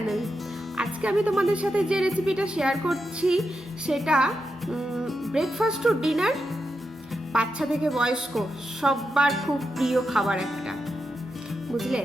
Channel. আজকে আমি তোমাদের সাথে যে রেসিপিটা শেয়ার করছি সেটা ব্রেকফাস্ট টু ডিনার, বাচ্চা থেকে বয়স্ক সবার খুব প্রিয় খাবার একটা, বুঝলে?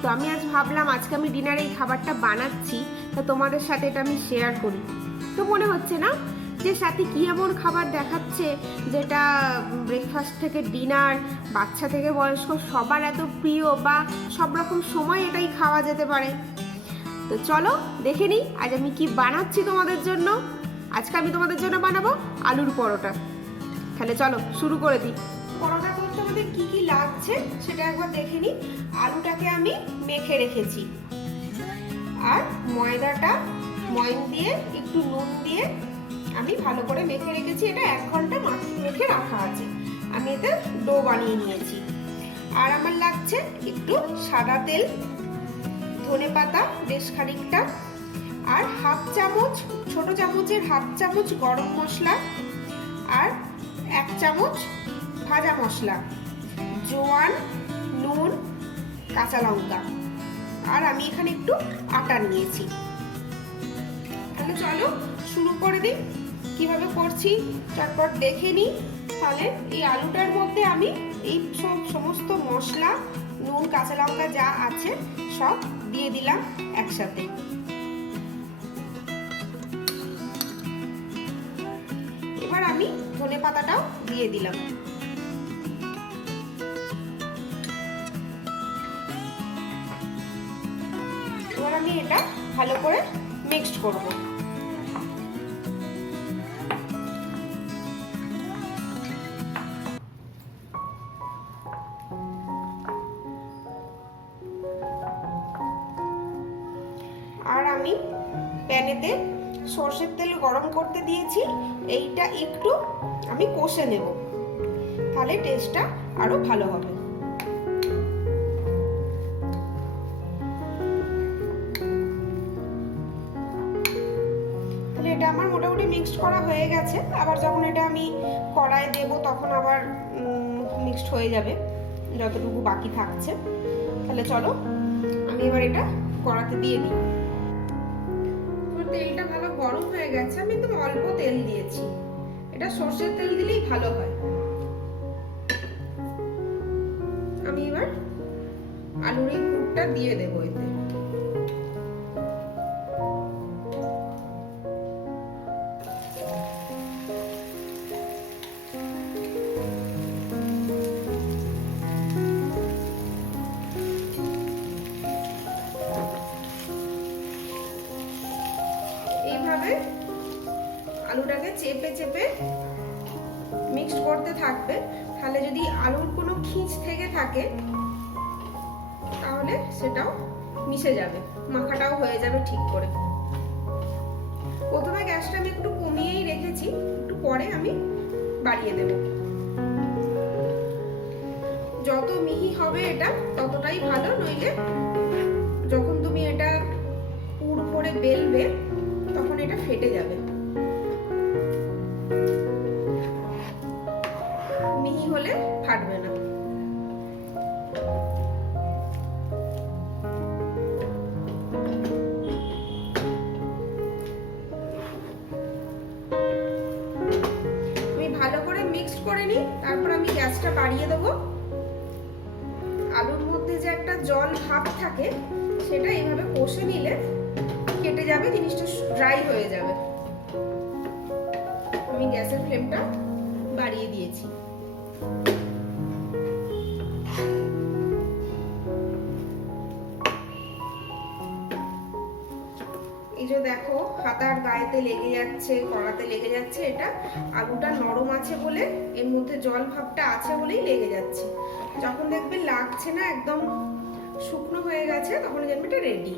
তো আমি আজ ভাবলাম আজকে আমি ডিনারে এই খাবারটা বানাচ্ছি, তো তোমাদের সাথে এটা আমি শেয়ার করি। তো মনে হচ্ছে না যে সাথে কি এমন খাবার দেখাচ্ছে যেটা ব্রেকফাস্ট থেকে ডিনার, বাচ্চা থেকে বয়স্ক সবার এত প্রিয়, বা সব রকম সময় এটাই খাওয়া যেতে পারে। তো চলো দেখে নিই আজ আমি কি বানাচ্ছি তোমাদের জন্য। আজকে আমি তোমাদের জন্য বানাবো আলুর পরোটা। তাহলে চলো শুরু করে দিই। পরোটা করতে আমাদের কি কি লাগছে সেটা একবার দেখে নিই। আলুটাকে আমি মেখে রেখেছি, আর ময়দাটা ময়ন দিয়ে একটু নুন দিয়ে আমি ভালো করে মেখে রেখেছি। এটা 1 ঘন্টা মেখে রাখা আছে। আমি এতে ডো বানিয়ে নিয়েছি। আর আমার লাগছে একটু সাদা তেল, ধনেপাতা বেশ খানিকটা, আর হাফ চামচ, ছোট চামচের হাফ চামচ গরম মশলা, আর 1 চামচ ভাজা মশলা, জোয়ান, নুন, কাঁচা লঙ্কা, আর আমি এখানে একটু আটা নিয়েছি। তাহলে চলো শুরু করে দিই। কিভাবে করছি চটপট দেখে নিই। তাহলে এই আলুটার মধ্যে আমি এই সমস্ত মশলা, নুন, কাঁচা লঙ্কা যা আছে সব দিয়ে দিলাম একসাথে। এবার আমি ধনেপাতাটাও দিয়ে দিলাম। এবার আমি এটা ভালো করে মিক্সড করব। আর আমি প্যানেতে সরষের তেল গরম করতে দিয়েছি। এইটা একটু আমি কষে নেব, তাহলে টেস্টটা আরো ভালো হবে। তাহলে এটা আমার মোটামুটি মিক্সড করা হয়ে গেছে। আবার যখন এটা আমি কড়াইয়ে দেব তখন আবার মিক্সড হয়ে যাবে যতটুকু বাকি থাকছে। তাহলে চলো আমি এবার এটা কড়াতে দিয়ে দিই। তেলটা ভালো গরম হয়ে গেছে। আমি একদম অল্প তেল দিয়েছি। এটা সরষের তেল দিলেই ভালো হয়। আমি এবার আলুর এই পুরটা দিয়ে দেবো এতে। এইভাবে আলুটাকে চেপে চেপে মিক্সড করতে থাকবে। তাহলে যদি আলুর কোনো খিঁচ থেকে থাকে তাহলে সেটাও মিশে যাবে, মাখাটাও হয়ে যাবে ঠিক করে। প্রথমে গ্যাসটা আমি একটু কমিয়েই রেখেছি, একটু পরে আমি বাড়িয়ে দেব। যত মিহি হবে এটা ততটাই ভালো, নইলে যখন তুমি এটা পুর করে বেলবে তখন এটা ফেটে যাবে। মিহি হলে ফাটবে না। আমি ভালো করে মিক্সড করে নিই, তারপর আমি গ্যাসটা বাড়িয়ে দেবো। আলুর মধ্যে যে একটা জল ভাব থাকে সেটা এইভাবে কষে নিলে কেটে যাবে, জিনিসটা ড্রাই হয়ে যাবে। আমি গ্যাসের ফ্লেমটা বাড়িয়ে দিয়েছি। এই যে দেখো হাতার গায়েতে লেগে যাচ্ছে, কড়াতে লেগে যাচ্ছে। এটা আলুটা নরম আছে বলে, এর মধ্যে জল ভাবটা আছে বলেই লেগে যাচ্ছে। যখন দেখবে লাগছে না, একদম শুকনো হয়ে গেছে, তখন জানবে এটা রেডি।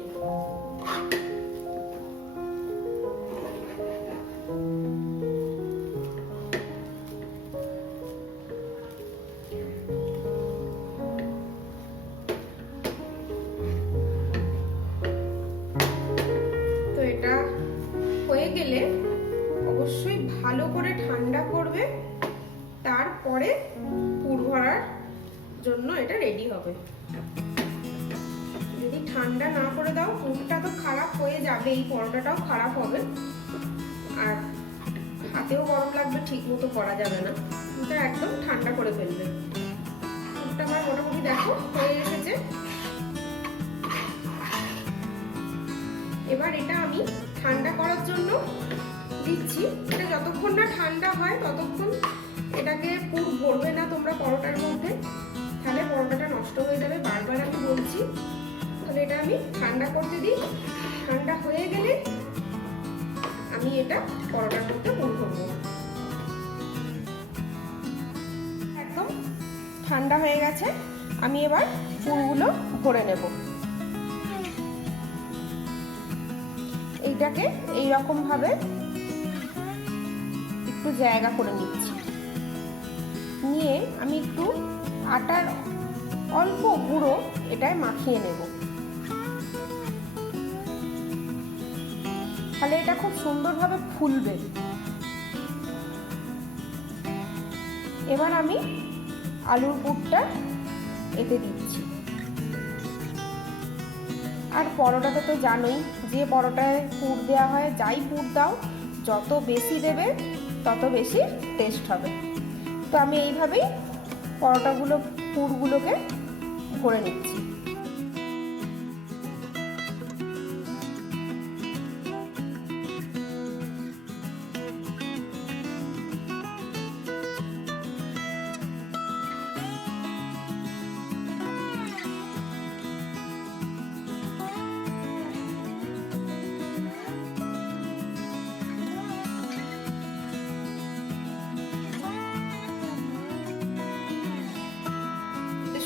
তো এটা হয়ে গেলে অবশ্যই ভালো করে ঠান্ডা করবে, তারপরে পুর ভরার জন্য এটা রেডি হবে। যদি ঠান্ডা না করে দাও পুরটা তো খারাপ হয়ে যাবে, এই পরোটাটাও খারাপ হবে, আর হাতেও গরম লাগবে, ঠিক মতো করা যাবে না। এটা একদম ঠান্ডা করে ফেলবে। পুরটা আমার মোটামুটি দেখো হয়ে এসেছে। এবার এটা আমি ঠান্ডা করার জন্য দিচ্ছি। এটা যতক্ষণ না ঠান্ডা হয় ততক্ষণ এটাকে পুর ভরবে না তোমরা পরোটার মধ্যে, তাহলে পরোটাটা নষ্ট হয়ে যাবে, বারবার আমি বলছি। তাহলে এটা আমি ঠান্ডা করতে দিই, ঠান্ডা হয়ে গেলে আমি এটা পরোটার মধ্যে পুর ভরবো। একদম ঠান্ডা হয়ে গেছে, আমি এবার পুরগুলো ভরে নেব। এইটাকে এইরকম ভাবে একটু জায়গা করে নিচ্ছি, নিয়ে আমি একটু আটার অল্প গুঁড়ো এটায় মাখিয়ে নেব, তাহলে এটা খুব সুন্দরভাবে ফুলবে। এবার আমি আলুর পুরটা এতে দিচ্ছি। আর পরোটাতে তো জানোই, যে পরোটায় পুর দেওয়া হয়, যাই পুর দাও যত বেশি দেবে তত বেশি টেস্ট হবে। তো আমি এইভাবেই পরোটাগুলো পুরগুলোকে ভরে নিচ্ছি।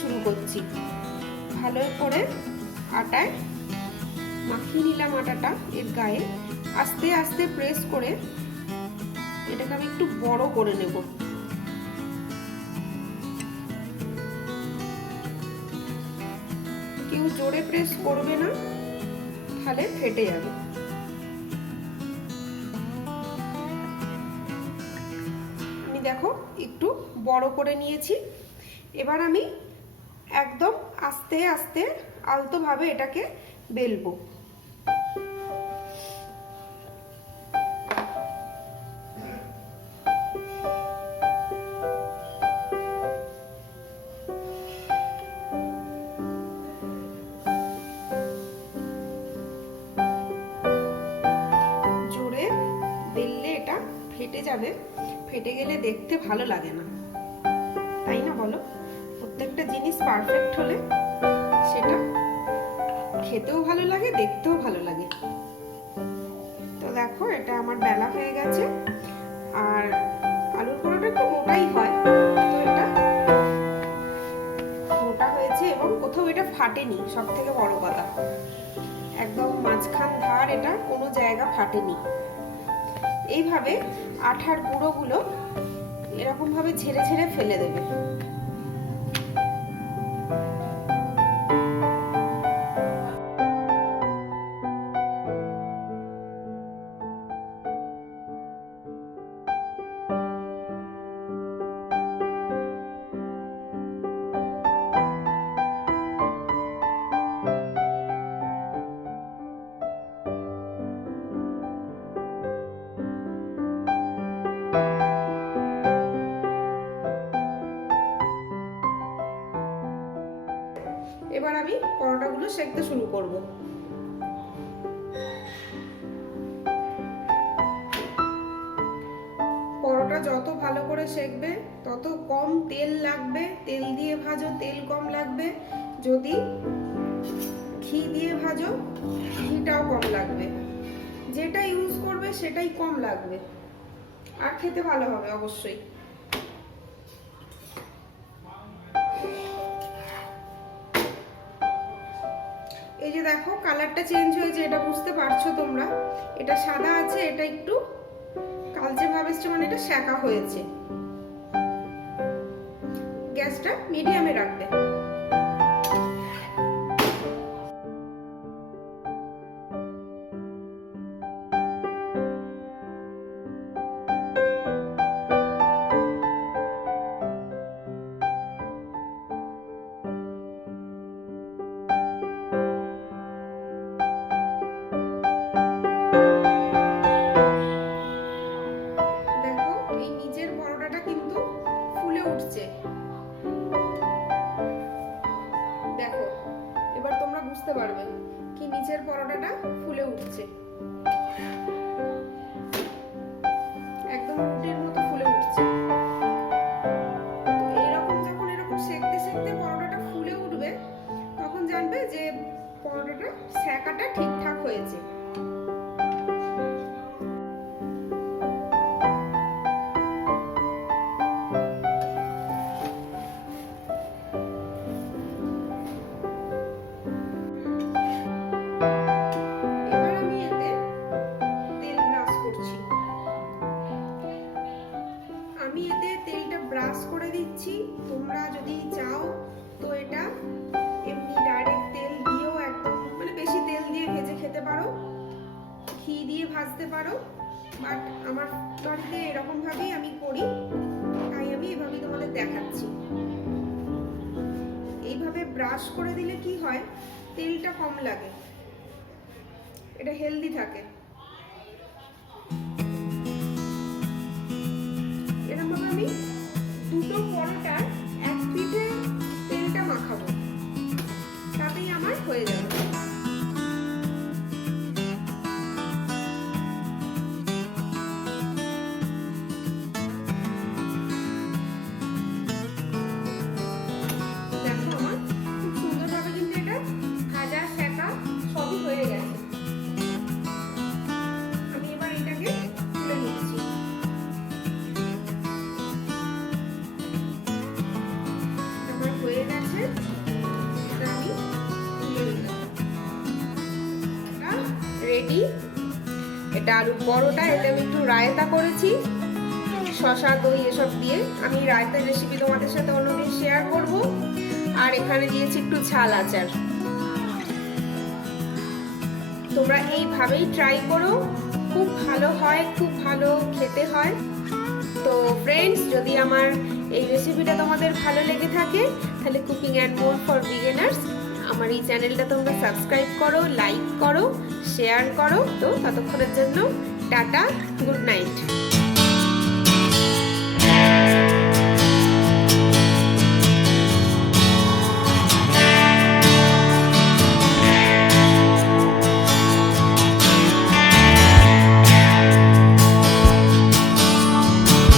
শুরু করছি, ভালো করে আটায় মাখিয়ে নিলাম, আটাটা এর গায়ে আস্তে আস্তে প্রেস করে এটাকে আমি একটু বড় করে নেব। কেউ জোরে প্রেস করবে না, তাহলে ফেটে যাবে। আমি দেখো একটু বড় করে নিয়েছি। এবার আমি একদম আস্তে আস্তে আলতোভাবে এটাকে বেলবো। জোরে বেললে এটা ফেটে যাবে, ফেটে গেলে দেখতে ভালো লাগে না, তাই না বলো? প্রত্যেকটা জিনিস পারফেক্ট হলে সেটা খেতেও ভালো লাগে, দেখতেও ভালো লাগে। তো দেখো এটা আমার বেলা হয়ে গেছে, আর আলুর পরোটা একটু মোটাই হয়, তো এটা মোটা হয়েছে এবং কোথাও এটা ফাটেনি, সব থেকে বড় কথা একদম মাঝখান ধার এটা কোনো জায়গা ফাটেনি। এইভাবে আঠার গুঁড়োগুলো এরকম ভাবে ঝেড়ে ঝেড়ে ফেলে দেবে। এবার আমি পরোটাগুলো সেঁকতে শুরু করব। পরোটা যত ভালো করে সেঁকবে তত কম তেল লাগবে, তেল দিয়ে ভাজো তেল কম লাগবে, যদি ঘি দিয়ে ভাজো ঘিটাও কম লাগবে, যেটা ইউজ করবে সেটাই কম লাগবে, আর খেতে ভালো হবে অবশ্যই। এই যে দেখো কালারটা চেঞ্জ হয়েছে, এটা বুঝতে পারছো তোমরা? এটা সাদা আছে, এটা একটু কালচে ভাব এসছে, মানে এটা সেঁকা হয়েছে। গ্যাসটা মিডিয়ামে রাখবে। বুঝতে পারবে কি নিচের পরোটাটা ফুলে উঠছে, একদম রুটির মতো ফুলে উঠছে। তো এরকম যখন এরকম সেঁকতে সেঁকতে পরোটাটা ফুলে উঠবে তখন জানবে যে পরোটাটা সেঁকাটা ঠিকঠাক হয়েছে। আমি এতে তেলটা ব্রাশ করে দিচ্ছি। তোমরা যদি চাও তো এটা এমনি ডাইরেক্ট তেল দিয়েও একদম মানে বেশি তেল দিয়ে ভেজে খেতে পারো, ঘি দিয়ে ভাজতে পারো, বাট আমার বাড়িতে এরকম ভাবেই আমি করি, তাই আমি এভাবেই তোমাদের দেখাচ্ছি। এইভাবে ব্রাশ করে দিলে কি হয়, তেলটা কম লাগে, এটা হেলদি থাকে। এরকমভাবে আমি দুটো পরোটার এক পিঠে তেলটা মাখাবো, তাতেই আমার হয়ে যাবে। দেখো আমার খুব সুন্দরভাবে কিন্তু এটা ভাজা সেঁকা সবই হয়ে গেছে। আমি এবার এটাকে তুলে নিচ্ছি। হয়ে গেছে, এটা আমি তুলে নিলাম। রেডি। এটা আলুর পরোটা, এতে আমি একটু রায়তা করেছি শসা দই এসব দিয়ে। আমি রায়তার রেসিপি তোমাদের সাথে অন্যদিন শেয়ার করব। আর এখানে দিয়েছি একটু ঝাল আচার। তোমরা এইভাবেই ট্রাই করো, খুব ভালো হয়, খুব ভালো খেতে হয়। তো ফ্রেন্ডস, যদি আমার এই রেসিপিটা তোমাদের ভালো লেগে থাকে তাহলে cooking and more for beginners আমার এই চ্যানেলটা তোমরা সাবস্ক্রাইব করো, লাইক করো, শেয়ার করো। তো ততক্ষণের জন্য টাটা, গুড নাইট।